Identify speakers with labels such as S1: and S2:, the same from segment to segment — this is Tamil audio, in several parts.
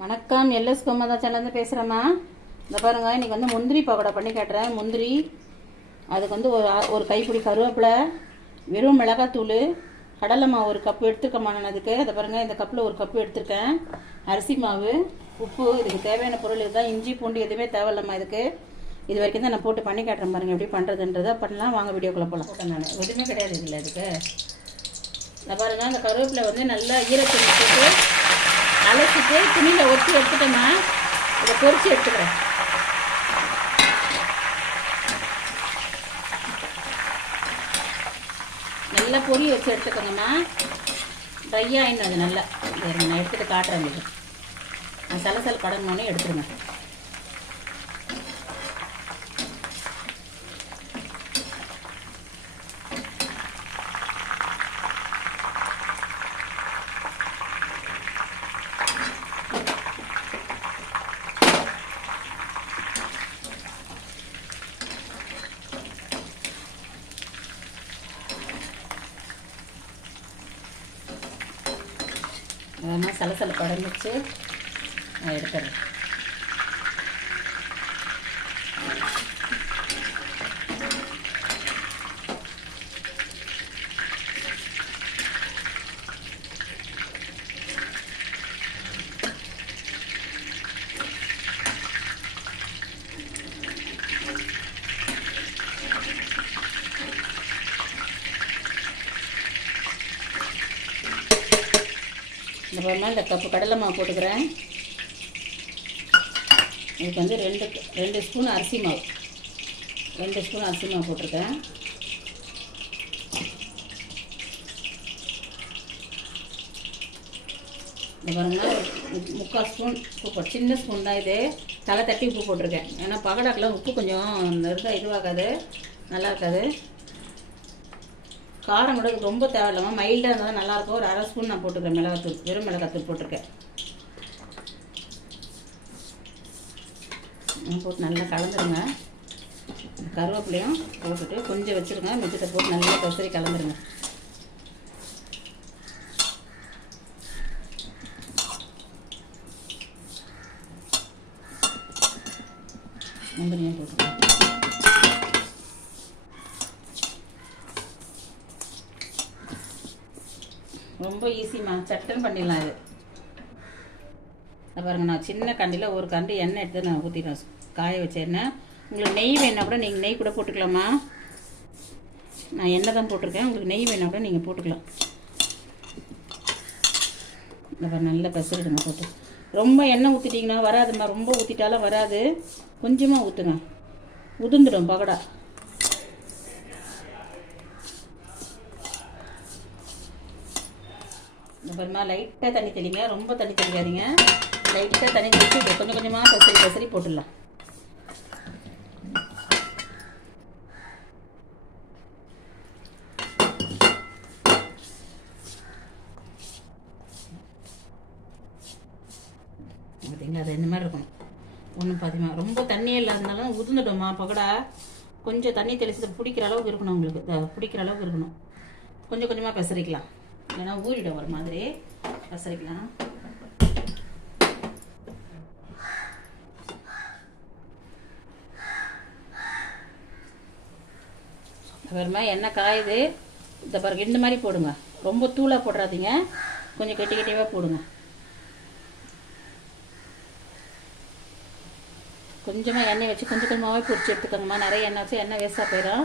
S1: வணக்கம் எல்எஸ் கோமதா சேனல்ந்து பேசுகிறேம்மா இந்த பாருங்கள் இன்றைக்கி வந்து முந்திரி பக்கோடா பண்ணி கேட்டுறேன். முந்திரி அதுக்கு வந்து ஒரு ஒரு கைப்பிடி கருவேப்பிலை வெறும் மிளகாத்தூள் கடலை மாவு ஒரு கப்பு எடுத்துருக்கேம்மா நான் அதுக்கு அதை பாருங்கள் இந்த கப்பில் ஒரு கப்பு எடுத்திருக்கேன். அரிசி மாவு உப்பு இதுக்கு தேவையான பொருள் இதுதான். இஞ்சி பூண்டு எதுவுமே தேவையில்லம்மா இதுக்கு. இது வரைக்கும் தான் நான் போட்டு பண்ணி காட்டுறேன் பாருங்கள் எப்படி பண்ணுறதுன்றதை பண்ணலாம். வாங்க வீடியோக்குள்ளே போகலாம் போட்டேன் நான். எதுவுமே கிடையாது இல்லை இதுக்கு. இந்த பாருங்க அந்த கருவேப்பிலை வந்து நல்லா ஈரத்துணி போட்டு அலசிட்டு துணியில் ஒட்டி எடுத்துட்டோம்னா இதை பொறிச்சு எடுத்துக்கிறேன். நல்லா பொறி வச்சு எடுத்துக்கோங்கம்மா. ட்ரை ஆயிடும் அது நல்லா. நான் எடுத்துகிட்டு காட்டுறேன் நீங்கள் நான் சலசல படங்கோன்னே எடுத்துருங்க. அதெல்லாம் சலசல படம் நான் எடுத்துறேன். இந்த பாருமா இந்த கப்பு கடலை மாவு போட்டுக்கிறேன். இதுக்கு வந்து ரெண்டு ரெண்டு ஸ்பூன் அரிசி மாவு. ரெண்டு ஸ்பூன் அரிசி மாவு போட்டிருக்கேன். இந்த பாருங்க முக்கால் ஸ்பூன் உப்பு போட்டு சின்ன ஸ்பூன் தான் இது. தலை தட்டி உப்பு போட்டிருக்கேன். ஏன்னா பகடாக்கெலாம் உப்பு கொஞ்சம் இருந்தால் இதுவாகாது நல்லா இருக்காது. காரம் கூட ரொம்ப தேவையில்லாமல் மைல்டாக இருந்தால் தான் நல்லாயிருக்கும். ஒரு அரை ஸ்பூன் நான் போட்டுக்கிறேன் மிளகாத்தூள். வெறும் மிளகாத்தூள் போட்டிருக்கேன். போட்டு நல்லா கலந்துருங்க. கருவேப்பிலையும் போட்டுட்டு கொஞ்சம் வச்சுருங்க. மிச்சத்தை போட்டு நல்லா கசரி கலந்துருங்க. நம்பரையும் போட்டுக்கலாம். ரொம்ப ஈஸிம்மா சட்டுன்னு பண்ணிடலாம் இது. பாருங்க நான் சின்ன கண்டியில் ஒரு கண்டு எண்ணெய் எடுத்து நான் ஊற்றிட்டேன் காய வச்ச எண்ணெய். உங்களுக்கு நெய் வேணா கூட நீங்கள் நெய் கூட போட்டுக்கலாமா? நான் எண்ணெய் தான் போட்டிருக்கேன். உங்களுக்கு நெய் வேணா கூட நீங்கள் போட்டுக்கலாம். இந்த நல்லா பெசரிடுங்க போட்டு. ரொம்ப எண்ணெய் ஊற்றிட்டிங்கன்னா வராதும்மா. ரொம்ப ஊற்றிட்டாலும் வராது. கொஞ்சமாக ஊற்றுங்க உதிர்ந்துடும் பகடா. அப்புறமா பாருமா லைட்டாக தண்ணி தெளிங்க ரொம்ப தண்ணி தெளிக்காதீங்க. லைட்டாக தண்ணி தெளிச்சு இதை கொஞ்சம் கொஞ்சமாக பெசரி பெசரி போட்டுடலாம். பார்த்தீங்களா அது இந்த மாதிரி இருக்கணும் ஒன்றும் பாதிமா ரொம்ப தண்ணியே இல்லாதனாலும் உதிர்ந்துட்டோமா பக்கடா கொஞ்சம் தண்ணி தெளிச்சு பிடிக்கிற அளவுக்கு இருக்கணும் உங்களுக்கு. பிடிக்கிற அளவுக்கு இருக்கணும். கொஞ்சம் கொஞ்சமாக பெசரிக்கலாம் இல்லைன்னா ஊறிடும் ஒரு மாதிரி. பசரிக்கலாம் அப்புறமா எண்ணெய் காயுது. இந்த பாருங்க இந்த மாதிரி போடுங்க. ரொம்ப தூளாக போடுறாதீங்க கொஞ்சம் கெட்டி கெட்டியாக போடுங்க. கொஞ்சமாக எண்ணெய் வச்சு கொஞ்சம் கொஞ்சமாகவே பொரிச்சு எடுத்துக்கோங்கம்மா. நிறைய எண்ணெய் வச்சு எண்ணெய் வேஸ்ட்டாக போயிடும்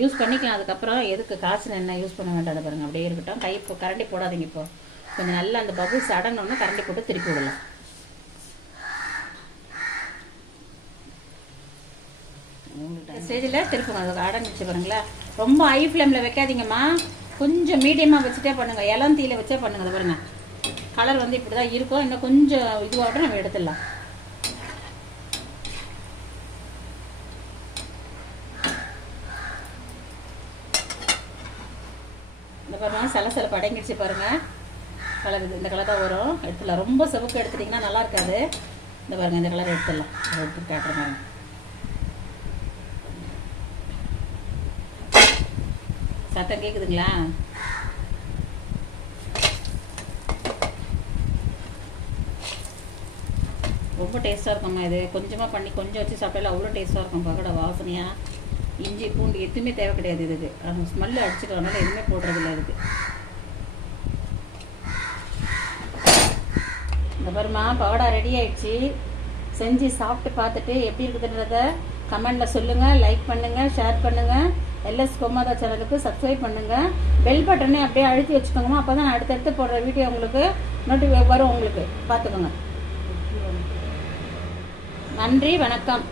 S1: யூஸ் பண்ணிக்கலாம். அதுக்கப்புறம் எதுக்கு காய்ச்சின எண்ணெய் யூஸ் பண்ண வேண்டாம் பாருங்க. அப்படியே இருக்கட்டும். கை இப்போ கரண்டி போடாதீங்க இப்போ. கொஞ்சம் நல்லா அந்த பபுள்ஸ் அடங்கணும்னா கரண்டி போட்டு திருப்பி விடலாம். ஸ்டேஜில் திருப்புங்க அது அடங்கிச்சு பாருங்களேன் ரொம்ப ஹை ஃப்ளேமில் வைக்காதீங்கம்மா. கொஞ்சம் மீடியமாக வச்சுட்டே பண்ணுங்கள் இளம் தீயில வச்சே பண்ணுங்க. அதை பாருங்க. கலர் வந்து இப்படி தான் இருக்கும் இன்னும் கொஞ்சம் இதுவாகட்டும் நம்ம எடுத்துடலாம். இந்த சில சலசலப்பு அடங்கிடுச்சு பாருங்க. கலர் இது இந்த கலர் தான் வரும். எடுத்துடலாம். ரொம்ப சிவப்பு எடுத்துட்டிங்கன்னா நல்லா இருக்காது. இந்த பாருங்க இந்த கலர் எடுத்துடலாம். எடுத்து காட்டுற பாருங்க. சத்தம் கேட்குதுங்களா ரொம்ப டேஸ்ட்டாக இருக்கும்மா இது. கொஞ்சமாக பண்ணி கொஞ்சம் வச்சு சாப்பிட்டால அவ்வளோ டேஸ்ட்டாக இருக்கும். பக்கோடா வாசனையாக இஞ்சி பூண்டு எதுவுமே தேவை கிடையாது இதுக்கு. அந்த ஸ்மெல்லு அடிச்சுக்கிறதுனால எதுவுமே போடுறதில்ல இதுக்கு. இந்த பாருமா பவடா ரெடி ஆயிடுச்சு. செஞ்சு சாப்பிட்டு பார்த்துட்டு எப்படி இருக்குதுன்றத கமெண்டில் சொல்லுங்கள் லைக் பண்ணுங்கள் ஷேர் பண்ணுங்கள் எல்எஸ் கோமாதா சேனலுக்கு சப்ஸ்கிரைப் பண்ணுங்கள் பெல் பட்டனே அப்படியே அழுத்தி வச்சுக்கோங்கம்மா. அப்போ தான் நான் அடுத்தடுத்து போடுற வீடியோ உங்களுக்கு நோட்டி வரும் உங்களுக்கு. பார்த்துக்கோங்க. நன்றி வணக்கம்.